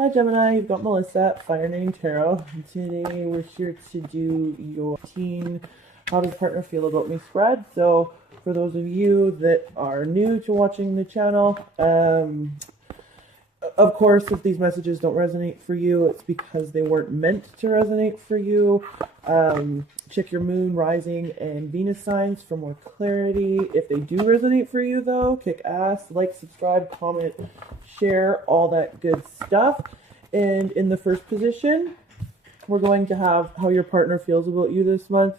Hi Gemini, you've got Melissa at Fire Name Tarot. And today we're here to do your teen How Does Partner Feel About Me spread. So for those of you that are new to watching the channel, of course, if these messages don't resonate for you, it's because they weren't meant to resonate for you. Check your moon, rising, and Venus signs for more clarity. If they do resonate for you, though, kick ass, like, subscribe, comment, share, all that good stuff. And in the first position, we're going to have how your partner feels about you this month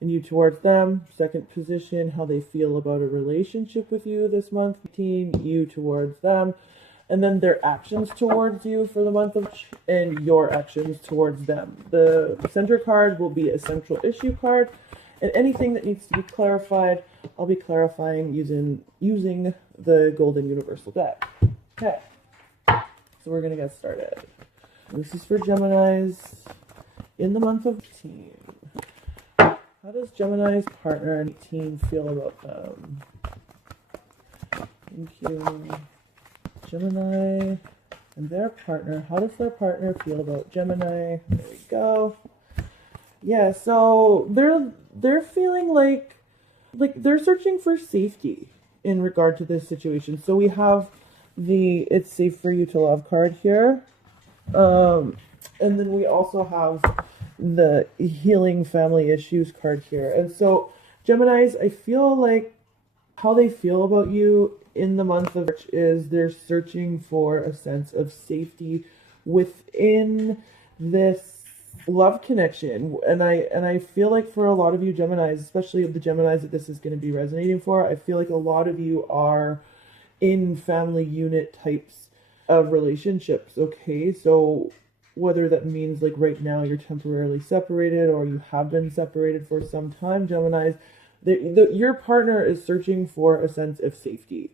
and you towards them. Second position, how they feel about a relationship with you this month. You towards them. And then their actions towards you for the month of and your actions towards them. The center card will be a central issue card, and anything that needs to be clarified, I'll be clarifying using the Golden Universal deck. Okay, so we're gonna get started. This is for Geminis in the month of teen. How does Gemini's partner and teen feel about them? Thank you. Gemini and their partner. How does their partner feel about Gemini? There we go. Yeah, so they're feeling like they're searching for safety in regard to this situation. So we have the "It's Safe for You to Love" card here. And then we also have the "Healing Family Issues" card here. And so Geminis, I feel like how they feel about you in the month of March is they're searching for a sense of safety within this love connection. And I feel like for a lot of you Geminis, especially the Geminis that this is going to be resonating for, I feel like a lot of you are in family unit types of relationships. Okay, so whether that means like right now you're temporarily separated or you have been separated for some time, Geminis, your partner is searching for a sense of safety.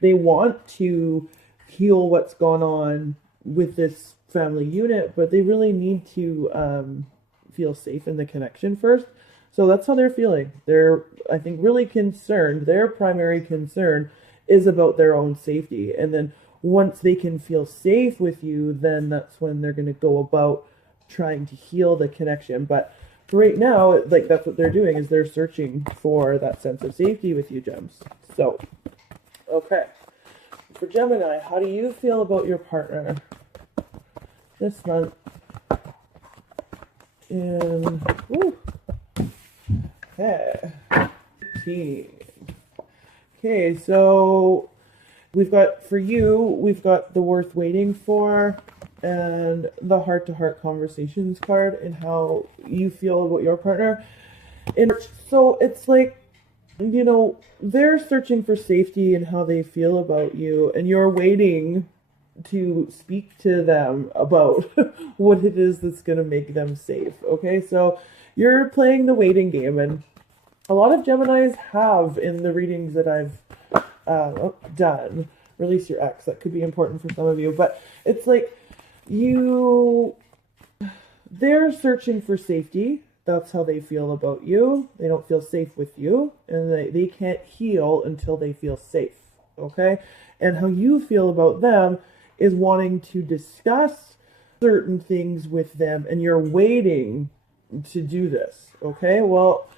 They want to heal what's gone on with this family unit, but they really need to feel safe in the connection first. So that's how they're feeling. They're, I think, really concerned. Their primary concern is about their own safety. And then once they can feel safe with you, then that's when they're going to go about trying to heal the connection. But right now, like, that's what they're doing, is they're searching for that sense of safety with you, Gems. So, okay. For Gemini, how do you feel about your partner this month? Okay, so we've got, for you, we've got the "Worth Waiting For" and the "Heart-to-Heart Conversations" card, and how you feel about your partner. And so it's like, you know, they're searching for safety and how they feel about you, and you're waiting to speak to them about what it is that's going to make them safe. Okay, so you're playing the waiting game, and a lot of Geminis have, in the readings that I've done, "Release Your Ex." That could be important for some of you, but it's like they're searching for safety. That's how they feel about you. They don't feel safe with you, and they can't heal until they feel safe, okay? And how you feel about them is wanting to discuss certain things with them, and you're waiting to do this, okay? Well,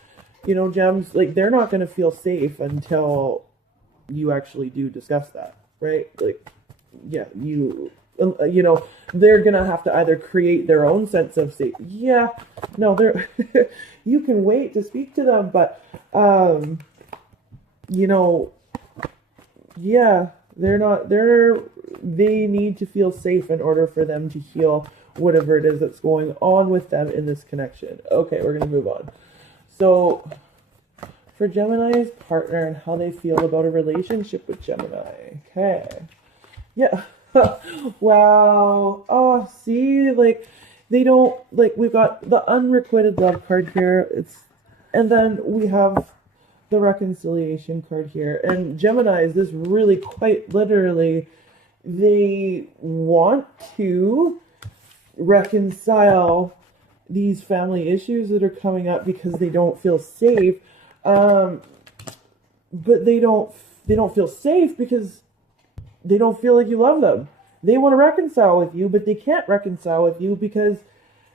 you know, Gems, like, they're not going to feel safe until you actually do discuss that, right? Like, yeah, you know, they're gonna have to either create their own sense of safety. Yeah, no, they're you can wait to speak to them, but you know, yeah, they need to feel safe in order for them to heal whatever it is that's going on with them in this connection. Okay, we're gonna move on. So for Gemini's partner and how they feel about a relationship with Gemini. Okay, yeah. Wow. Oh, see, like, they don't, like, we've got the "Unrequited Love" card here. And then we have the "Reconciliation" card here. And Geminis, this really quite literally, they want to reconcile these family issues that are coming up because they don't feel safe. But they don't feel safe because they don't feel like you love them. They want to reconcile with you, but they can't reconcile with you because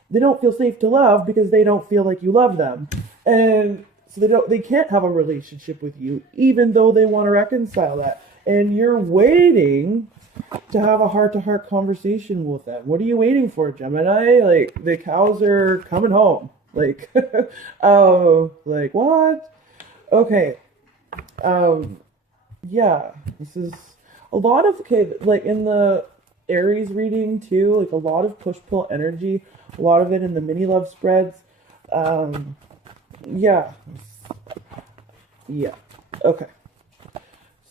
they don't feel safe to love, because they don't feel like you love them. And so they can't have a relationship with you, even though they want to reconcile that. And you're waiting to have a heart-to-heart conversation with them. What are you waiting for, Gemini? Like, the cows are coming home. Like, oh, like, what? Okay. Yeah, this is a lot of, okay, like in the Aries reading too, like a lot of push-pull energy, a lot of it in the mini love spreads. Yeah. Yeah. Okay.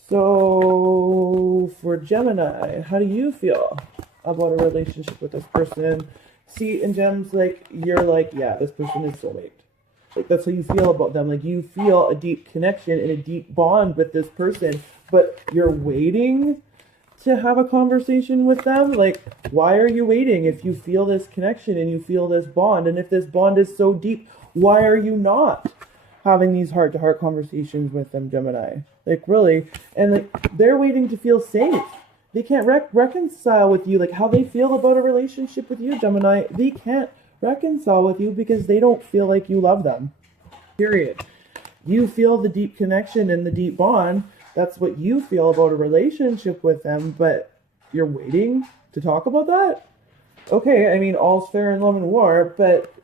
So for Gemini, how do you feel about a relationship with this person? See, in Gems, like, you're like, yeah, this person is soulmate. Like, that's how you feel about them. Like, you feel a deep connection and a deep bond with this person, but you're waiting to have a conversation with them. Like, why are you waiting if you feel this connection and you feel this bond? And if this bond is so deep, why are you not having these heart-to-heart conversations with them, Gemini? Like, really? And like, they're waiting to feel safe. They can't reconcile with you, like how they feel about a relationship with you, Gemini. They can't reconcile with you because they don't feel like you love them. Period. You feel the deep connection and the deep bond. That's what you feel about a relationship with them, but you're waiting to talk about that? Okay, I mean, all's fair in love and war, but,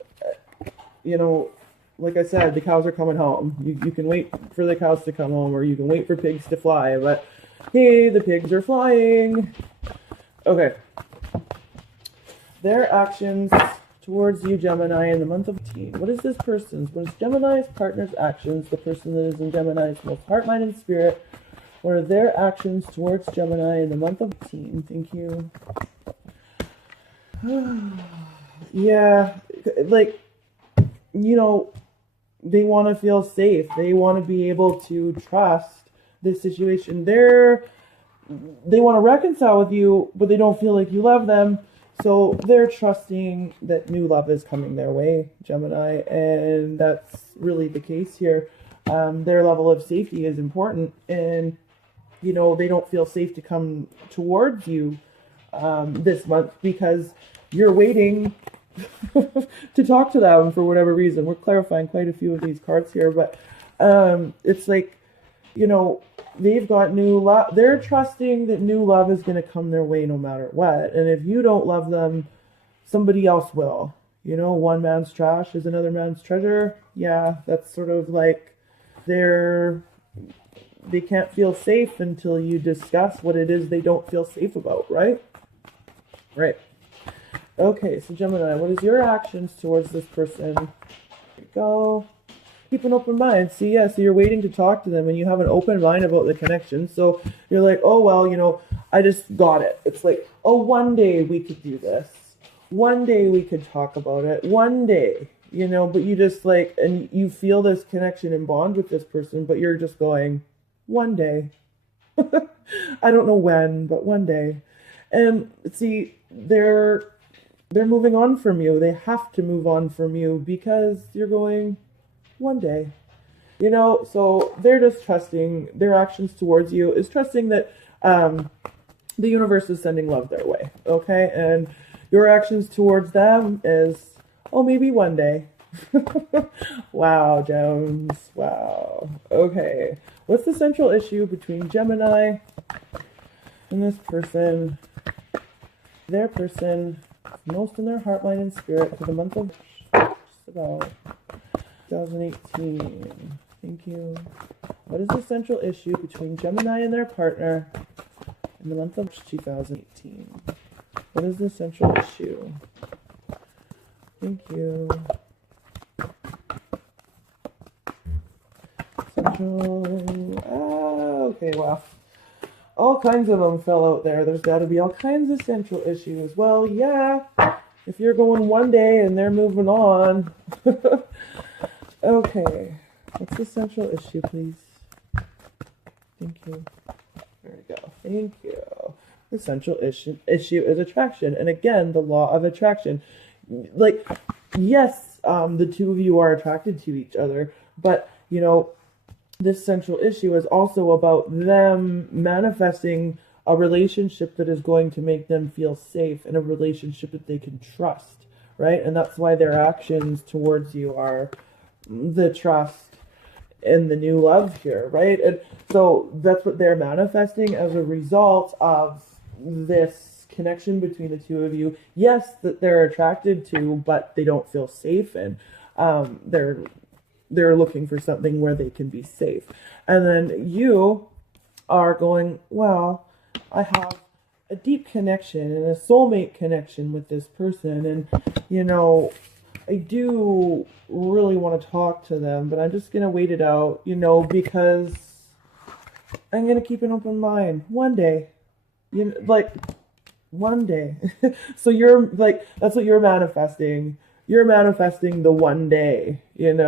you know, like I said, the cows are coming home. You can wait for the cows to come home, or you can wait for pigs to fly, but hey, the pigs are flying. Okay. Their actions towards you, Gemini, in the month of teen. What is this person's? What is Gemini's partner's actions? The person that is in Gemini's most heart, mind, and spirit. What are their actions towards Gemini in the month of teen? Thank you. Yeah, like, you know, they want to feel safe. They want to be able to trust this situation. They want to reconcile with you, but they don't feel like you love them. So they're trusting that new love is coming their way, Gemini, and that's really the case here. Their level of safety is important, and, you know, they don't feel safe to come towards you this month because you're waiting to talk to them for whatever reason. We're clarifying quite a few of these cards here, but it's like, you know, they've got new love. They're trusting that new love is going to come their way no matter what. And if you don't love them, somebody else will. You know, one man's trash is another man's treasure. Yeah, that's sort of like they can't feel safe until you discuss what it is they don't feel safe about, right? Right. Okay, so Gemini, what is your actions towards this person? There you go. Keep an open mind. See, yeah, so you're waiting to talk to them and you have an open mind about the connection. So you're like, oh, well, you know, I just got it. It's like, oh, one day we could do this. One day we could talk about it. One day, you know, but you just like, and you feel this connection and bond with this person, but you're just going, one day. I don't know when, but one day. And see, they're moving on from you. They have to move on from you because you're going, one day, you know. So they're just trusting, their actions towards you is trusting that the universe is sending love their way. Okay, and your actions towards them is, oh, maybe one day. Wow, Jones. Wow. Okay, what's the central issue between Gemini and this person? Their person, most in their heart, mind, and spirit for the month of just about 2018. Thank you. What is the central issue between Gemini and their partner in the month of 2018? What is the central issue? Thank you. Central. Okay, wow. All kinds of them fell out there. There's got to be all kinds of central issues. Well, yeah. If you're going one day and they're moving on. Okay, what's the central issue, please? Thank you. There we go. Thank you. The central issue is attraction, and again, the law of attraction. Like, yes, the two of you are attracted to each other, but, you know, this central issue is also about them manifesting a relationship that is going to make them feel safe, and a relationship that they can trust, right? And that's why their actions towards you are the trust and the new love here, right? And so that's what they're manifesting as a result of this connection between the two of you. Yes, that they're attracted to, but they don't feel safe, and they're looking for something where they can be safe. And then you are going, well, I have a deep connection and a soulmate connection with this person, and I do really want to talk to them, but I'm just going to wait it out, because I'm going to keep an open mind. One day, one day. So you're like, that's what you're manifesting. You're manifesting the one day, and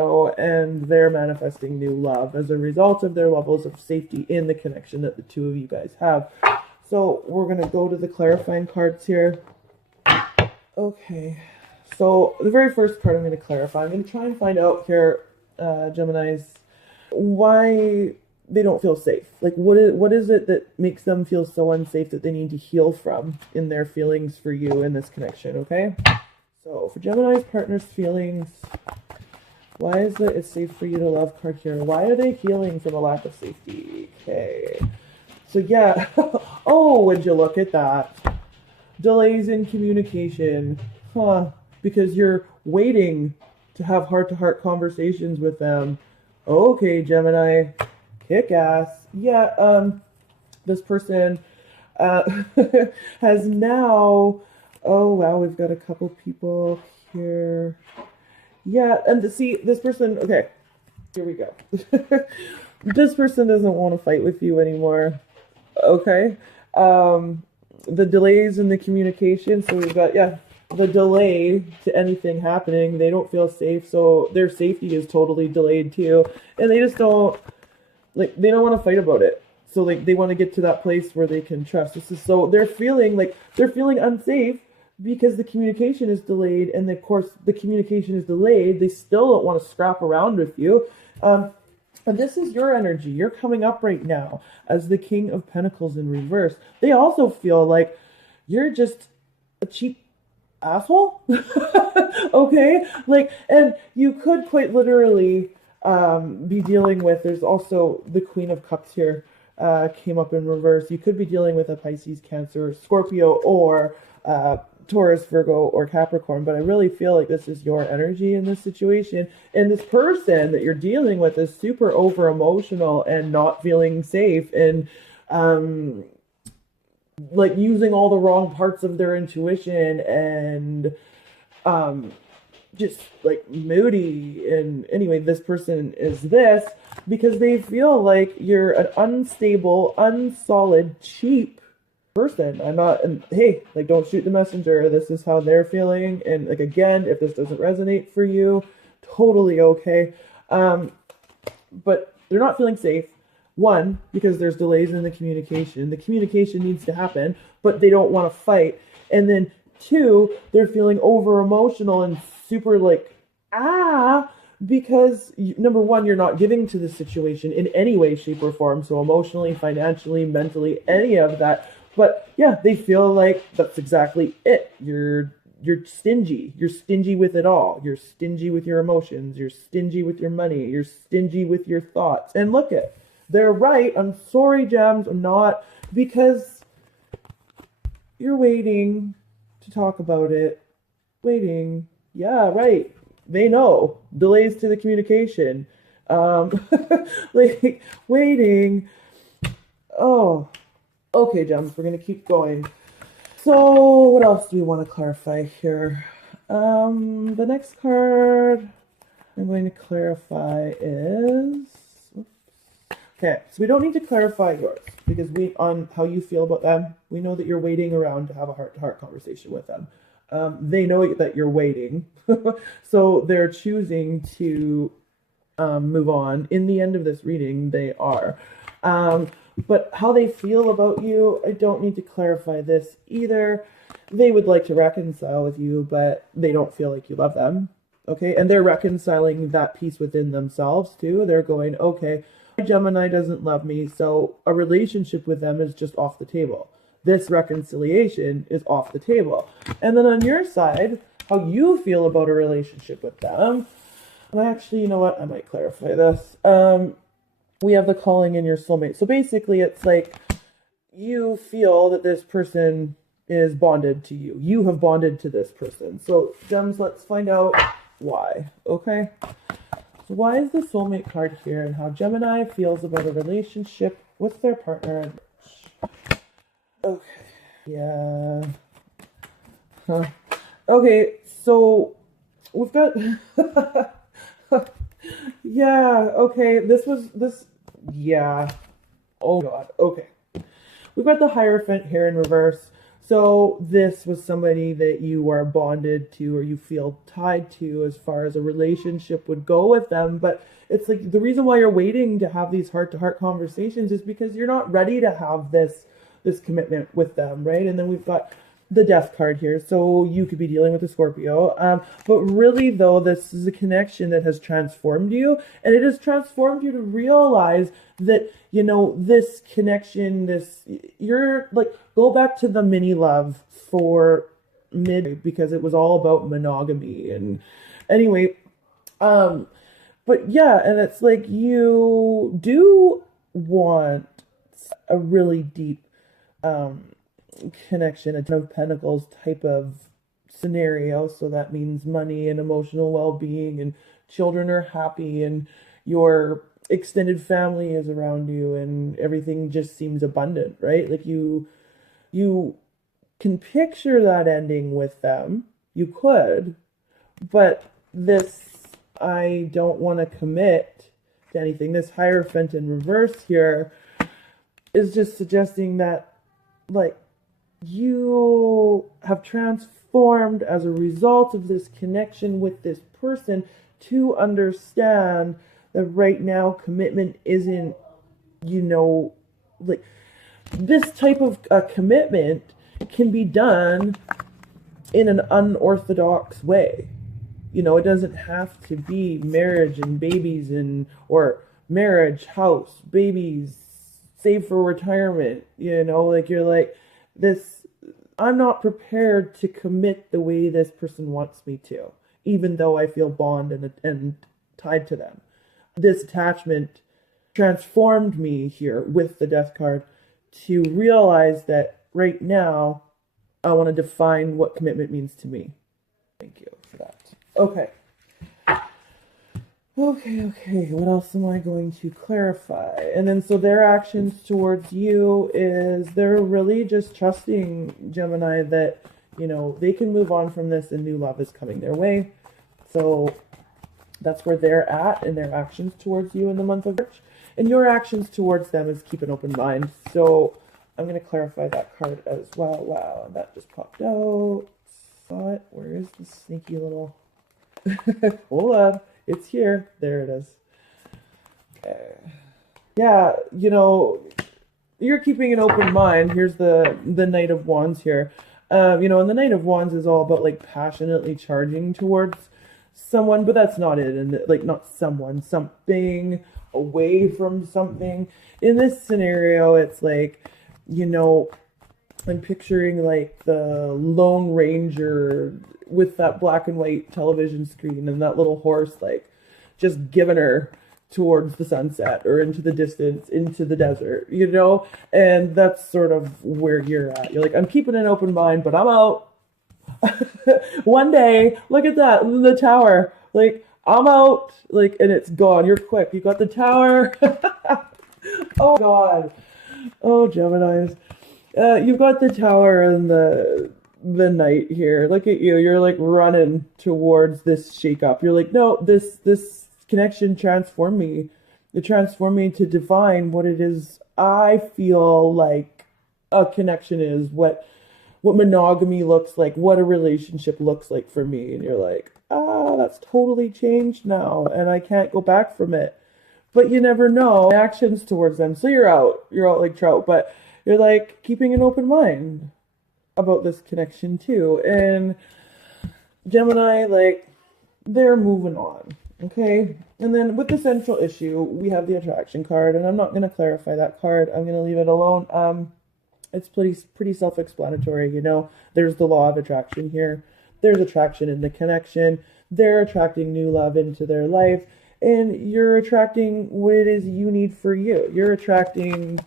they're manifesting new love as a result of their levels of safety in the connection that the two of you guys have. So we're going to go to the clarifying cards here. Okay. So the very first card I'm going to clarify, I'm going to try and find out here, Geminis, why they don't feel safe. Like, what is it that makes them feel so unsafe that they need to heal from in their feelings for you in this connection, okay? So for Gemini's partner's feelings, why is it it's safe for you to love card here? Why are they healing from a lack of safety? Okay. So yeah. Oh, would you look at that? Delays in communication. Huh. Because you're waiting to have heart-to-heart conversations with them. Okay, Gemini, kick ass. Yeah, this person has now, oh wow, we've got a couple people here. Yeah, and see, this person, okay, here we go. This person doesn't want to fight with you anymore. Okay. The delays in the communication, so we've got, yeah, the delay to anything happening. They don't feel safe, so their safety is totally delayed too, and they just don't they don't want to fight about it. So they want to get to that place where they can trust. This is so they're feeling unsafe because the communication is delayed, and of course the communication is delayed. They still don't want to scrap around with you. And this is your energy. You're coming up right now as the King of Pentacles in reverse. They also feel like you're just a cheap asshole. Okay, and you could quite literally be dealing with, there's also the Queen of Cups here came up in reverse. You could be dealing with a Pisces, Cancer, Scorpio, or Taurus, Virgo, or Capricorn, but I really feel like this is your energy in this situation, and this person that you're dealing with is super over emotional and not feeling safe, and using all the wrong parts of their intuition, and just moody. And anyway, this person is this because they feel like you're an unstable, unsolid, cheap person. And hey, don't shoot the messenger. This is how they're feeling. And again, if this doesn't resonate for you, totally okay. But they're not feeling safe. One, because there's delays in the communication. The communication needs to happen, but they don't want to fight. And then two, they're feeling over emotional and super because number one, you're not giving to the situation in any way, shape, or form. So emotionally, financially, mentally, any of that. But yeah, they feel like that's exactly it. You're stingy. You're stingy with it all. You're stingy with your emotions. You're stingy with your money. You're stingy with your thoughts. And look at, they're right. I'm sorry, Gems. I'm not, because you're waiting to talk about it. Waiting. Yeah, right. They know. Delays to the communication. Waiting. Oh. Okay, Gems, we're going to keep going. So, what else do we want to clarify here? The next card I'm going to clarify is... Okay, so we don't need to clarify yours, because on how you feel about them, we know that you're waiting around to have a heart-to-heart conversation with them. They know that you're waiting, so they're choosing to move on. In the end of this reading, they are. But how they feel about you, I don't need to clarify this either. They would like to reconcile with you, but they don't feel like you love them. Okay, and they're reconciling that piece within themselves too. They're going, okay, Gemini doesn't love me, so a relationship with them is just off the table. This reconciliation is off the table. And then on your side, how you feel about a relationship with them. And actually, you know what? I might clarify this. We have the calling in your soulmate. So basically, it's like you feel that this person is bonded to you. You have bonded to this person. So, Gems, let's find out why. Okay? So why is the soulmate card here and how Gemini feels about a relationship with their partner? Okay. Yeah. Huh. Okay, so we've got yeah, okay. Yeah. Oh god. Okay. We've got the Hierophant here in reverse. So this was somebody that you are bonded to or you feel tied to as far as a relationship would go with them. But it's like the reason why you're waiting to have these heart-to-heart conversations is because you're not ready to have this commitment with them, right? And then we've got the Death card here. So you could be dealing with a Scorpio. But really, though, this is a connection that has transformed you. And it has transformed you to realize that, you know, this connection, you're like, go back to the mini love for because it was all about monogamy. And anyway, but yeah, and it's like you do want a really deep connection, a Ten of Pentacles type of scenario. So that means money and emotional well-being and children are happy and your extended family is around you and everything just seems abundant, right? Like you can picture that ending with them. You could, but I don't want to commit to anything. This Hierophant in reverse here is just suggesting that, like, you have transformed as a result of this connection with this person to understand that right now commitment isn't, you know, like this type of commitment can be done in an unorthodox way. You know, it doesn't have to be marriage and babies or marriage, house, babies, save for retirement, you know, like you're like, I'm not prepared to commit the way this person wants me to, even though I feel bond and tied to them. This attachment transformed me here with the Death card to realize that right now I want to define what commitment means to me. Thank you for that. Okay. Okay, what else am I going to clarify? And then so their actions towards you is they're really just trusting, Gemini, that, you know, they can move on from this and new love is coming their way. So that's where they're at in their actions towards you in the month of March. And your actions towards them is keep an open mind. So I'm going to clarify that card as well. Wow, and that just popped out. Saw it. Where is the sneaky little... Hold on. It's here. There it is. Okay. Yeah, you know, you're keeping an open mind. Here's the Knight of Wands here. You know, and the Knight of Wands is all about like passionately charging towards someone, but that's not it. And like not someone, something, away from something. In this scenario, it's like, you know, I'm picturing like the Lone Ranger with that black and white television screen and that little horse, like just giving her towards the sunset or into the distance, into the desert, you know? And that's sort of where you're at. You're like, I'm keeping an open mind, but I'm out. One day, look at that, the tower. Like, I'm out, like, and it's gone. You're quick. You got the tower. Oh, God. Oh, Geminis. You've got the tower and the Knight here. Look at you. You're like running towards this shakeup. You're like, no, this connection transformed me. It transformed me to define what it is I feel like a connection is, what monogamy looks like, what a relationship looks like for me. And you're like, that's totally changed now, and I can't go back from it. But you never know actions towards them. So you're out like trout, but you're like keeping an open mind about this connection too. And Gemini, like, they're moving on. Okay, and then with the central issue, we have the attraction card, and I'm not going to clarify that card. I'm going to leave it alone. It's pretty self-explanatory, you know. There's the law of attraction here. There's attraction in the connection. They're attracting new love into their life, and you're attracting what it is you need for you. You're attracting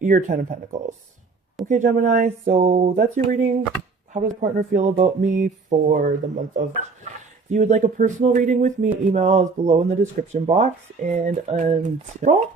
your 10 of Pentacles. Okay, Gemini, so that's your reading. How does partner feel about me for the month of March? If you would like a personal reading with me, email is below in the description box. And until